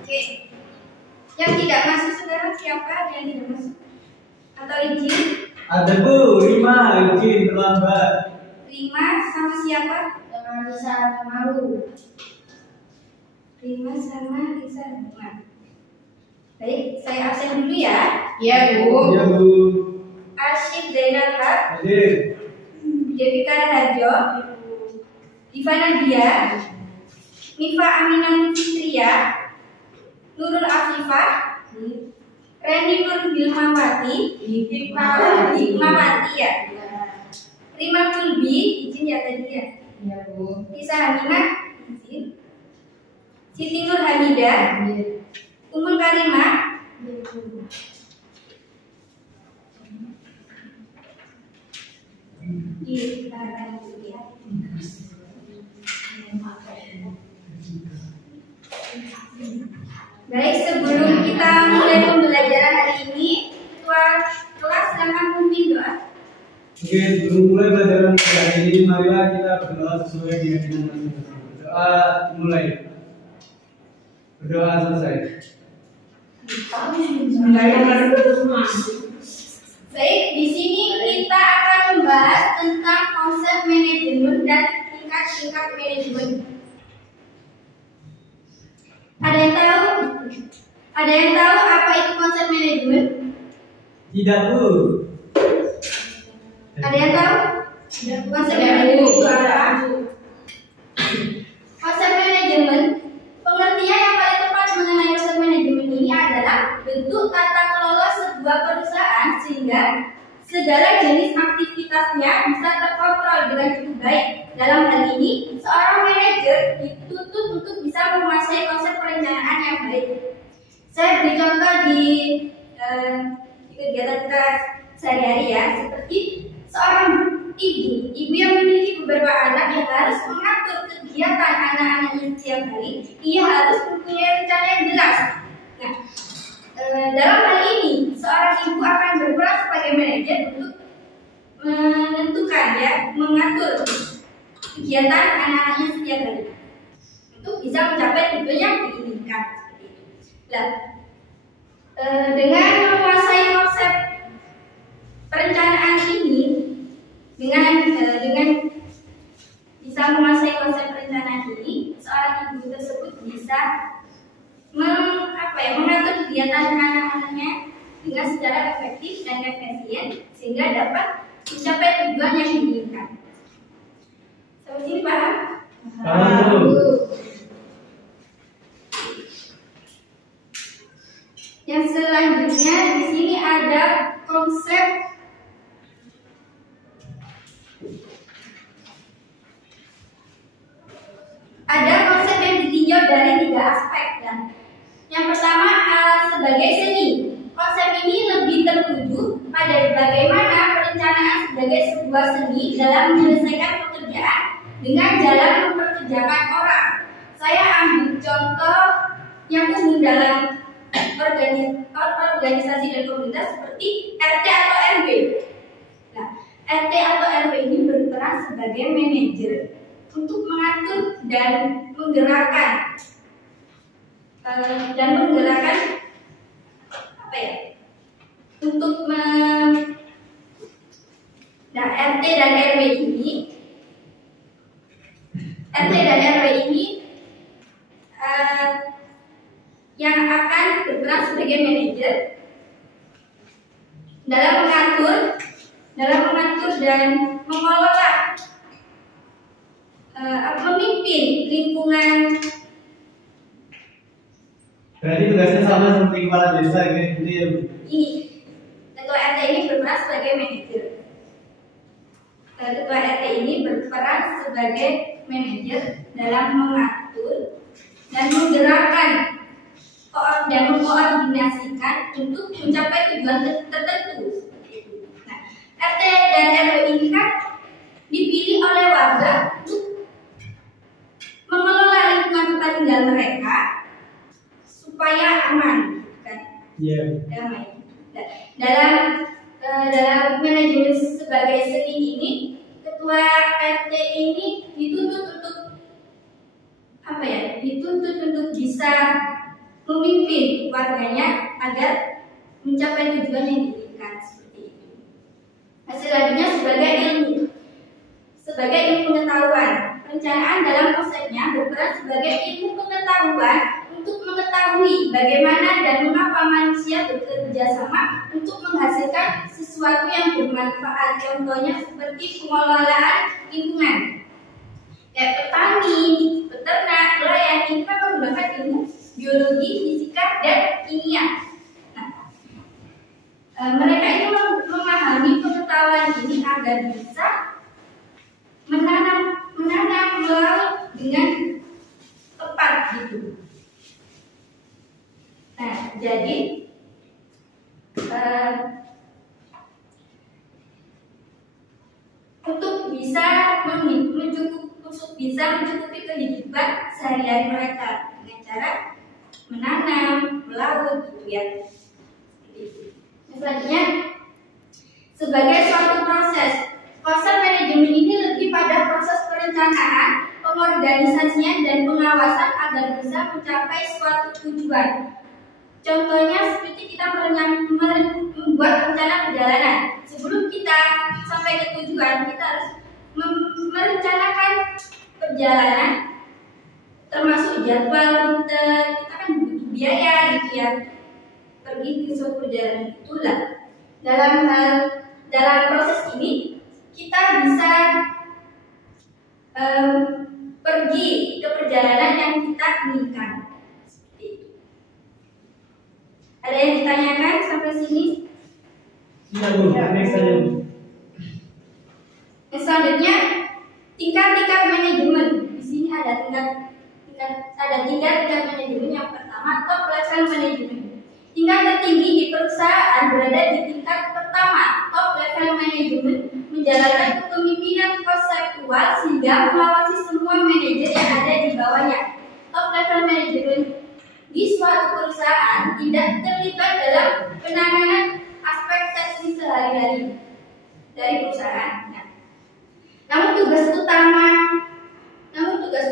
Oke. Yang tidak masuk sekarang siapa? Yang tidak masuk? Atau izin? Ada Bu, Rima izin terlambat. Rima sama siapa? Dengan Lisa Maru. Rima sama Lisa. Baik, saya absen dulu ya. Iya Bu. Iya Bu. Asyik Zainal Haq, Hadir. Devika Raharjo, Diva Nadia, Nifa Aminah Fitria, Nurul Afifah, Reni Nur Bilmawati, Hikmawati ya. Rima Kulbi, izin ya tadi ya. Iya Bu. Lisa Aminah, izin. Siti Nur Hamidah, Umul Karimah, Baik, sebelum kita mulai pembelajaran hari ini, ketua kelas silakan memimpin doa. Oke, sebelum mulai pelajaran hari ini, marilah kita berdoa sesuai keyakinan masing-masing. Berdoa mulai. Berdoa selesai. Baik, di sini kita akan membahas tentang konsep manajemen dan tingkat-tingkat manajemen. Ada yang tahu? Ada yang tahu apa itu konsep manajemen? Tidak Bu. Ada yang tahu? Konsep manajemen itu apa? Konsep manajemen, pengertian yang paling tepat mengenai konsep manajemen ini adalah bentuk tata kelola sebuah perusahaan sehingga segala jenis aktivitasnya bisa terkontrol dengan cukup baik. Dalam hal ini, seorang manajer dituntut untuk bisa menguasai konsep perencanaan yang baik. Saya beri contoh di kegiatan kita sehari-hari ya, seperti seorang ibu yang memiliki beberapa anak yang harus mengatur kegiatan anak-anaknya setiap hari. Ia harus mempunyai rencana yang jelas. Nah, dalam hal ini, seorang ibu akan berperan sebagai manajer untuk menentukan ya, mengatur kegiatan anak-anaknya setiap hari untuk bisa mencapai tujuan yang diinginkan seperti itu. Nah, dengan menguasai konsep perencanaan ini, dengan bisa menguasai konsep perencanaan ini, seorang ibu tersebut bisa mengatur kegiatan anak-anaknya dengan secara efektif dan efisien sehingga dapat mencapai tujuan yang diinginkan. Sampai sini paham? Paham Bu. Yang selanjutnya di sini ada konsep yang ditinjau dari 3 aspek ya. Yang pertama sebagai seni. Konsep ini lebih tertuju pada bagaimana perencanaan sebagai sebuah seni dalam menyelesaikan pekerjaan dengan jalan memperkerjakan orang. Saya ambil contoh yang umum dalam organisasi dan komunitas seperti RT atau RW. Nah, RT atau RW ini berperan sebagai manajer untuk mengatur dan menggerakkan untuk RT dan RW ini yang akan berperan sebagai manajer dalam mengatur dan mengelola memimpin lingkungan. Berarti tugasnya sama seperti kepala desa gitu ya Bu. Ini ketua RT ini berperan sebagai manajer. Ketua RT ini berperan sebagai manajer dalam mengatur dan menggerakkan dan mengkoordinasikan untuk mencapai tujuan tertentu. Nah, RT dan RW ini kan dipilih oleh warga untuk mengelola lingkungan tempat tinggal mereka supaya aman, kan? Iya. Damai. Dalam manajemen sebagai seni ini, ketua RT ini dituntut untuk dituntut untuk bisa memimpin warganya agar mencapai tujuan yang diinginkan seperti itu. Nah, selanjutnya sebagai ilmu pengetahuan. Perencanaan dalam konsepnya berperan sebagai ilmu pengetahuan untuk mengetahui bagaimana dan mengapa manusia bekerja sama untuk menghasilkan sesuatu yang bermanfaat. Contohnya seperti pengelolaan lingkungan. Kayak petani, peternak, nelayan ini kan menggunakan ilmu biologi, fisika, dan kimia. Nah, mereka itu memahami pengetahuan ini agar bisa menanam melaut dengan tepat gitu. Nah, jadi untuk bisa mencukupi kehidupan sehari-hari mereka dengan cara menanam, melaut gitu ya. Selanjutnya, sebagai suatu proses manajemen ini lebih pada proses perencanaan, pengorganisasian dan pengawasan agar bisa mencapai suatu tujuan. Contohnya seperti kita membuat rencana perjalanan. Sebelum kita sampai ke tujuan, kita harus merencanakan perjalanan, termasuk jadwal rute. Kita kan butuh biaya gitu ya, pergi ke suatu perjalanan itulah. Dalam proses ini kita bisa pergi ke perjalanan yang kita inginkan. Ada yang ditanyakan sampai sini? Sudah Bu, next saja. Selanjutnya tingkat manajemen. Di sini ada tingkat manajemen. Yang pertama, top level manajemen. Tingkat tertinggi di perusahaan berada di tingkat pertama, top level manajemen, menjalankan kepemimpinan konseptual sehingga mengawasi semua manajer yang ada di bawahnya. Top level manajemen di suatu perusahaan tidak terlibat dalam penanganan aspek teknis sehari-hari dari perusahaan. Namun tugas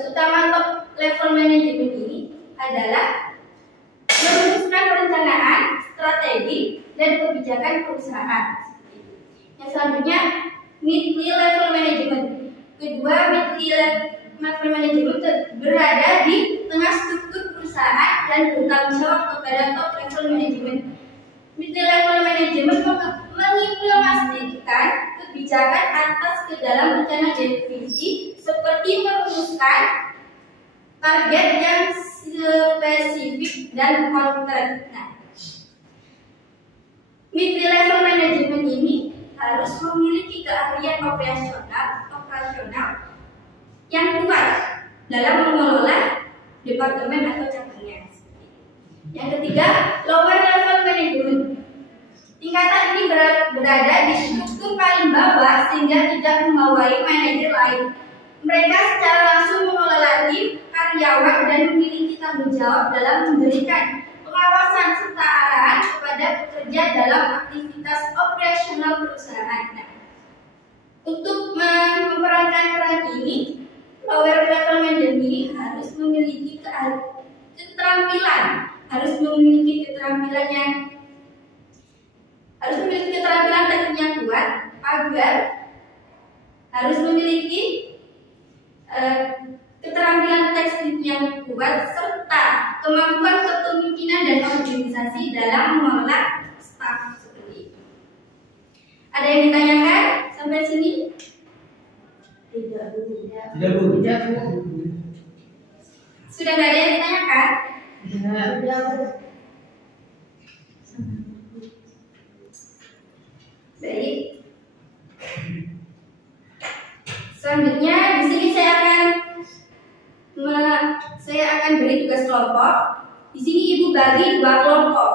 utama top level manajemen ini adalah merumuskan perencanaan, strategi, dan kebijakan perusahaan. Yang selanjutnya, mid-level management. Kedua, mid-level management berada di tengah struktur perusahaan dan bertanggung jawab kepada top level management. Mid-level management mengimplementasikan kebijakan atas ke dalam rencana definisi seperti merumuskan target yang spesifik dan konkret. Nah, mid-level management ini harus memiliki keahlian operasional yang kuat dalam mengelola departemen atau cabangnya. Yang ketiga, lower level management. Tingkatan ini berada di struktur paling bawah sehingga tidak membawahi manajer lain. Mereka secara langsung mengelola tim, karyawan, dan memiliki tanggung jawab dalam memberikan pengawasan serta arahan kepada pekerja dalam aktivitas operasional perusahaan. Nah, untuk memerankan peran ini, lower level management ini harus memiliki keterampilan teknik yang kuat, agar harus memiliki keterampilan teknik yang kuat serta kemampuan kepemimpinan dan organisasi dalam mengelola staf seperti itu. Ada yang ditanyakan sampai sini? Tidak Bu. Sudah tidak ada yang ditanyakan? Sudah. Baik. Selanjutnya di sini saya akan beri tugas kelompok. Di sini Ibu bagi 2 kelompok.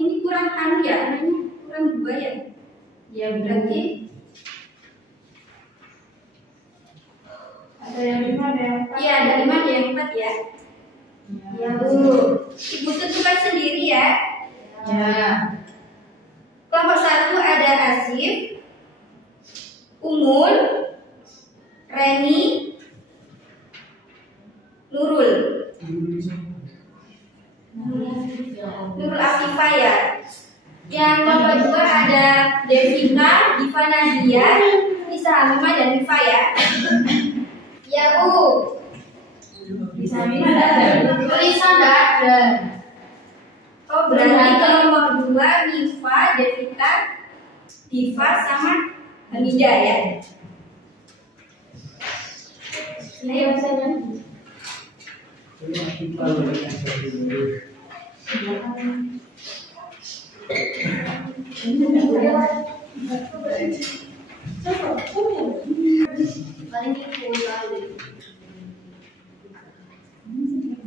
Ini kurang kurang 2 ya. Ya berarti Ada yang 5, ada yang 4. iya, ada 5, ada yang 4 ya. Ya Bu. Ibu tentukan sendiri ya. Ya. Kelompok 1 ada Asif, Umul, Nurul Afifah ya. Yang nomor 2 ada Devika, Diva Nadia, Nisa Hamimah dan Viva ya. Ya Bu. Bisa ada. Tulisan nggak ada. Oh berarti ke nomor 2 Viva, Devika, Diva sama Hamida ya. Ayo saya.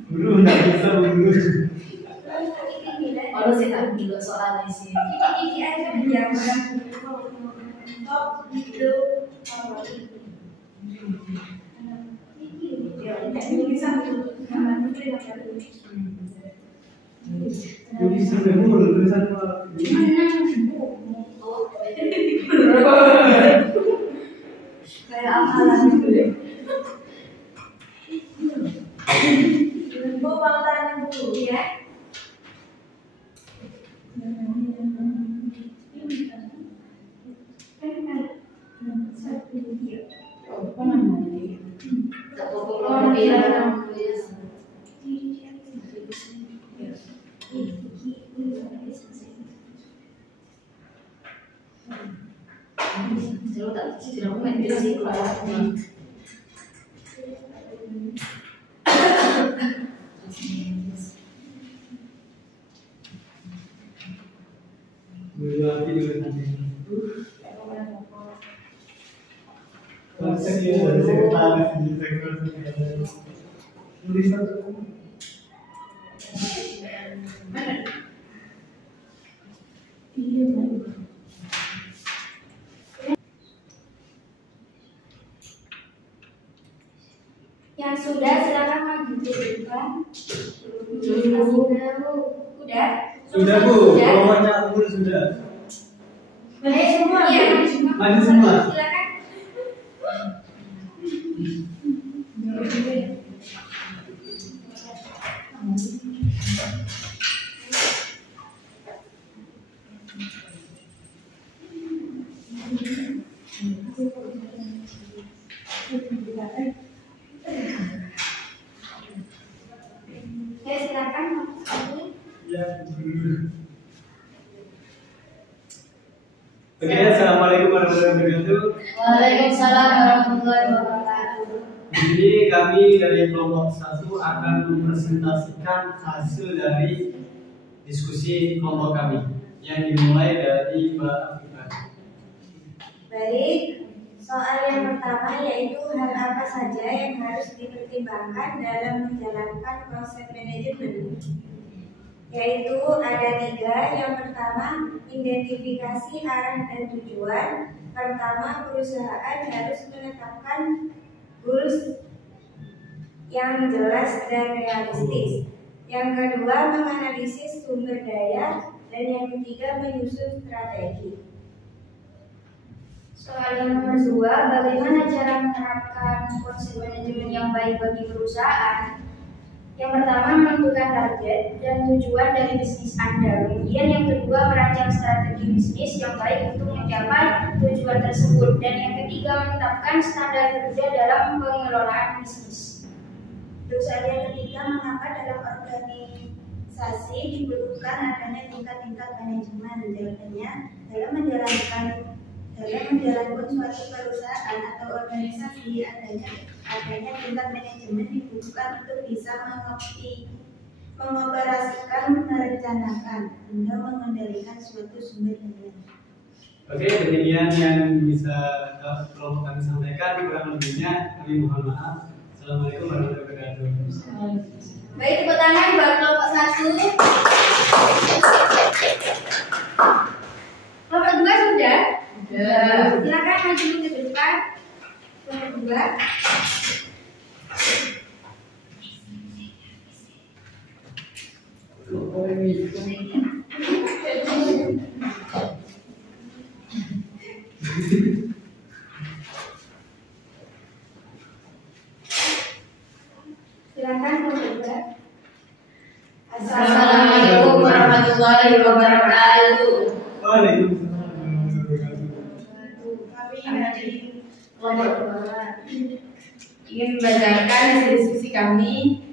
Guru nggak bisa guru. Kalau sih tak dulu soal isi. Ini aja dia orang itu Jadi sebenarnya tulisan apa? Kayak amalan gitu deh. Bu mau tanya dulu ya. Yang sudah silakan maju ke depan. Udah? Sudah Bu, pokoknya umur sudah. Semua. Iya, Maju semua. Silakan. Silakan. Ya. Oke, assalamualaikum warahmatullahi wabarakatuh. Waalaikumsalam warahmatullahi wabarakatuh. Jadi kami dari kelompok 1 akan mempresentasikan hasil dari diskusi kelompok kami yang dimulai dari Mbak Afifah. Baik, soal yang pertama yaitu hal apa saja yang harus dipertimbangkan dalam menjalankan konsep manajemen. Yaitu ada 3. Yang pertama, identifikasi arah dan tujuan. Pertama, perusahaan harus menetapkan goals yang jelas dan realistis. Yang kedua, menganalisis sumber daya. Dan yang ketiga, menyusun strategi. Soal yang nomor 2, bagaimana cara menerapkan konsep manajemen yang baik bagi perusahaan? Yang pertama, menentukan target dan tujuan dari bisnis Anda. Kemudian yang kedua, merancang strategi bisnis yang baik untuk mencapai tujuan tersebut. Dan yang ketiga, menetapkan standar kerja dalam pengelolaan bisnis. Untuk soal yang ketiga, mengapa dalam organisasi dibutuhkan adanya tingkat-tingkat manajemen? Jawabannya, dalam menjalankan suatu perusahaan atau organisasi adanya tingkat manajemen dibutuhkan untuk bisa mengoperasikan, merencanakan, hingga mengendalikan suatu sumber daya. Oke, demikian yang bisa kelompok kami sampaikan. Kurang lebihnya kami mohon maaf. Assalamualaikum warahmatullahi wabarakatuh. Baik, tepuk tangan buat kelompok 1. Kelompok 2 sudah? Silakan maju ke depan. Kelompok 2. Silakan keluar. Assalamualaikum warahmatullahi wabarakatuh. Waalaikumsalam warahmatullahi wabarakatuh. Kami dari kelompok 2 ingin membacakan hasil diskusi kami,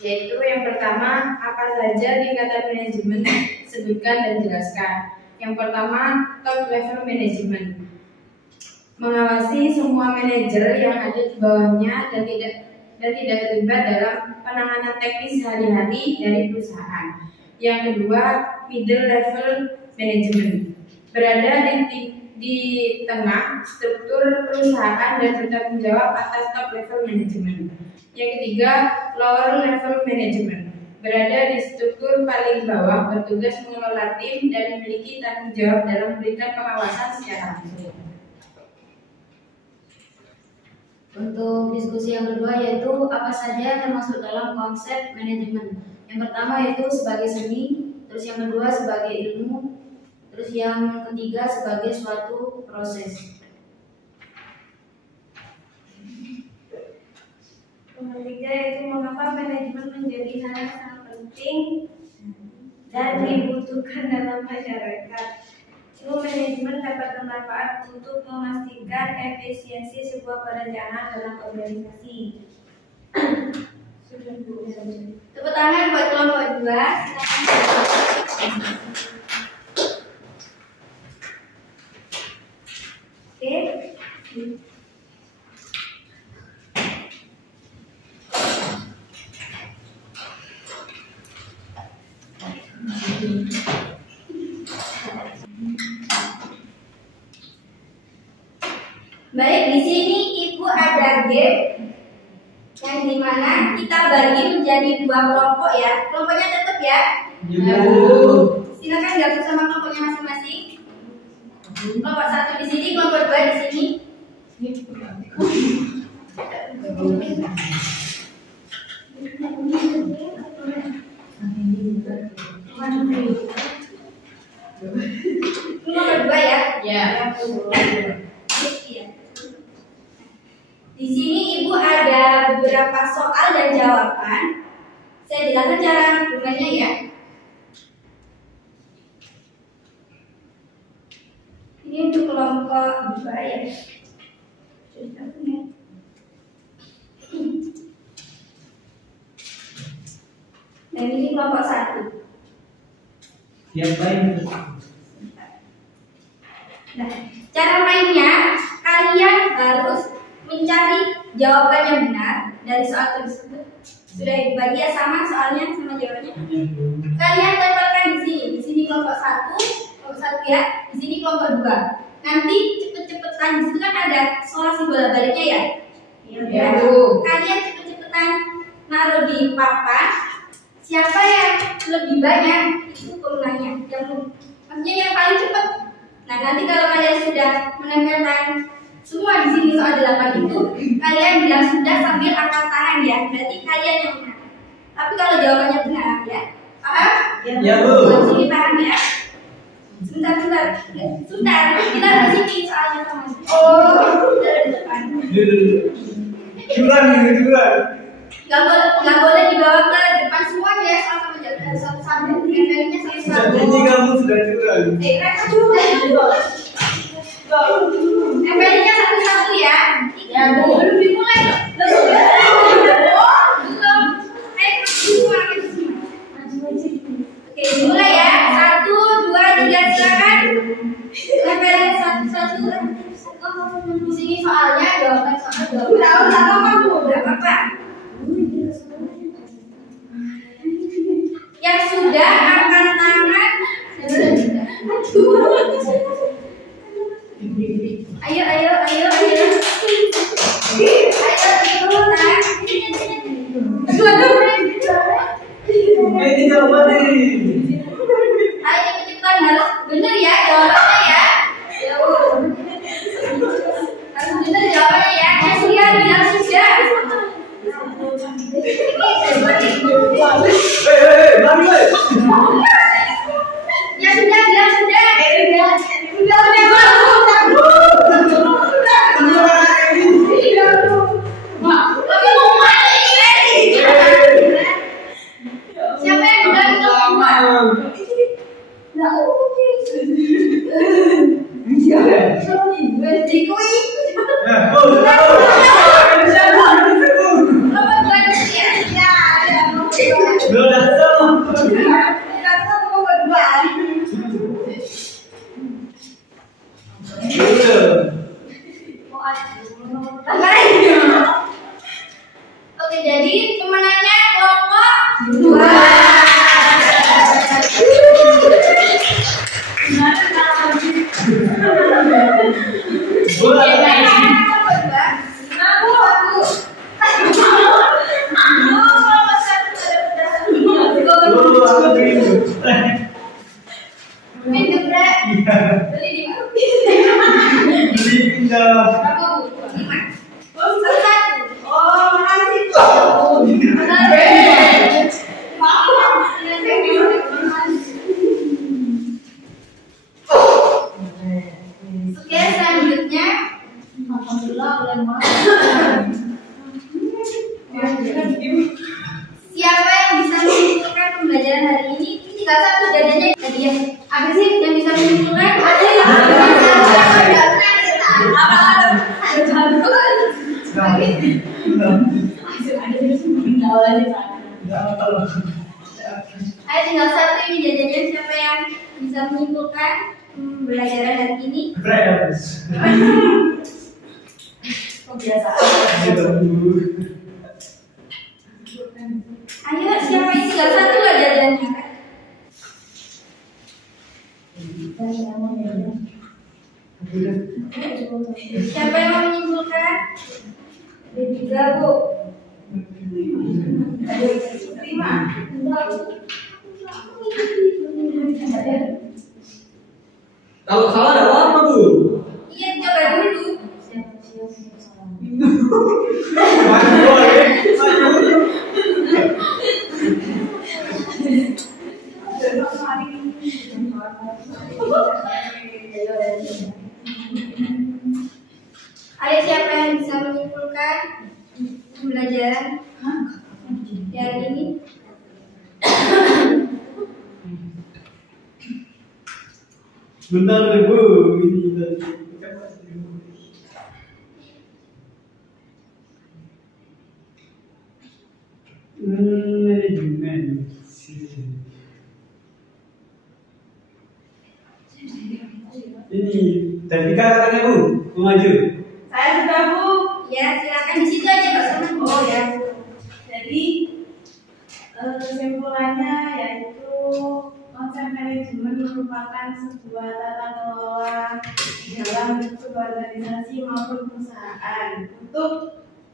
yaitu yang pertama, apa saja tingkatan manajemen, sebutkan dan jelaskan. Yang pertama, top level management, mengawasi semua manajer yang ada di bawahnya dan tidak terlibat dalam penanganan teknis sehari-hari dari perusahaan. Yang kedua, middle level management, berada di tengah struktur perusahaan dan bertanggung jawab atas top level management. Yang ketiga, lower level management, berada di struktur paling bawah, bertugas mengelola tim dan memiliki tanggung jawab dalam memberikan pengawasan secara langsung. Untuk diskusi yang kedua yaitu apa saja termasuk dalam konsep manajemen. Yang pertama yaitu sebagai seni, terus yang kedua sebagai ilmu, terus yang ketiga sebagai suatu proses. Yang ketiga yaitu mengapa manajemen menjadi hal yang sangat penting dan dibutuhkan dalam masyarakat. Ilmu manajemen dapat bermanfaat untuk memastikan efisiensi sebuah perencanaan dalam organisasi. Tepuk tangan buat kelompok 2. Silakan. Oke. Baik, di sini Ibu ada game yang dimana kita bagi menjadi 2 kelompok ya. Kelompoknya tetap ya. Silakan gabung sama kelompoknya masing-masing. Kelompok 1 di sini, kelompok 2 di sini. Kelompok 2 ya. Ya. Di sini Ibu ada beberapa soal dan jawaban. Saya jelaskan cara bermainnya ya. Ini untuk kelompok 2 ya. Dan ini kelompok 1. Yang baik. Nah, cara mainnya kalian harus mencari jawaban yang benar dari soal tersebut. Sudah dibagi ya, sama soalnya sama jawabannya. Kalian tempelkan di sini. Di sini kelompok 1 ya. Di sini kelompok 2. Nanti cepet-cepetan di situ kan ada soal simbol baliknya ya. Ya. Kalian cepet-cepetan naruh di papan. Siapa yang lebih banyak itu pemenangnya. Maksudnya yang paling cepat. Nah, nanti kalau kalian sudah menempelkan semua di sini soal 8 itu, kalian bilang sudah sambil angkat tangan ya. Berarti kalian yang menang. Tapi kalau jawabannya benar ya. Paham? Ya, Bu. Sini paham ya. Sebentar. Kita di sini soalnya sama. Oh, dari depan. Curang. Gak boleh dibawa ke depan semuanya ya, soal sama jawaban satu-satu. Nempelnya satu-satu. Jadi kamu sudah curang. Mereka juga. Nempelnya satu-satu ya. Ya, Bu. Belum dimulai loh. Belum. Ayo semua. Oke, dimulai ya. 1, 2, 3, silakan. Nempelin satu-satu. Di sini soalnya jawaban soal jawaban. Berapa apa? Yang sudah angkat tangan. Ayo. Ayo ikutan. Ini jawaban nih. Ayo cepet-cepetan, harus bener ya jawabannya ya. Harus bener jawabannya ya. Yang sudah bilang sudah. Mari. Ya sudah bilang sudah. Tapi mau main. Ayo tinggal satu ini jajannya, siapa yang bisa menyimpulkan pembelajaran hari ini? Ayo siapa ini tinggal satu lah jajannya. Siapa yang mau menyimpulkan? Tiga, Bu. Terima. Kalau salah ada apa, Bu? Iya, coba dulu. Ayo siapa yang bisa menyimpulkan pembelajaran hari ini? Bentar deh, Bu. Ini tadi. Manajemen. Ini Davika katanya, Bu, mau maju. Saya sudah, Bu. Ya, silakan di situ aja, Mbak Salma. Oh ya. Jadi kesimpulannya yaitu konsep manajemen merupakan sebuah tata kelola di dalam sebuah organisasi maupun perusahaan untuk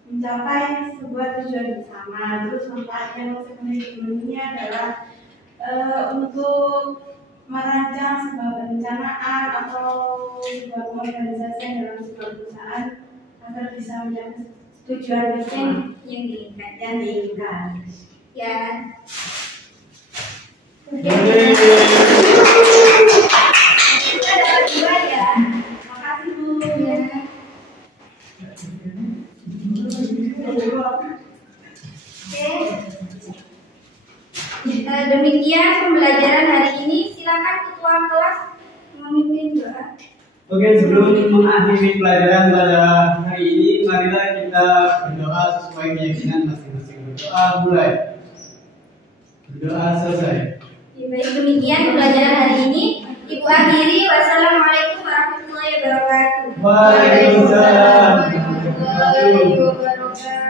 mencapai sebuah tujuan bersama. Terus manfaatnya konsep manajemen ini adalah untuk merancang sebuah perencanaan atau sebuah organisasi dalam sebuah perusahaan agar bisa mencapai tujuan bersama Yang diinginkan. yang diinginkan. Ya. Yeay. Kita dapat dua ya. Makasih, Bu. Ya. Oke. Demikian pembelajaran hari ini. Silakan ketua kelas memimpin doa. Oke, sebelum mengakhiri pelajaran pada hari ini, marilah kita berdoa sesuai keyakinan masing-masing. Berdoa mulai. Berdoa selesai. Ya, baik, demikian pembelajaran hari ini. Ibu akhiri. Wassalamualaikum warahmatullahi wabarakatuh. Waalaikumsalam. Warahmatullahi wabarakatuh.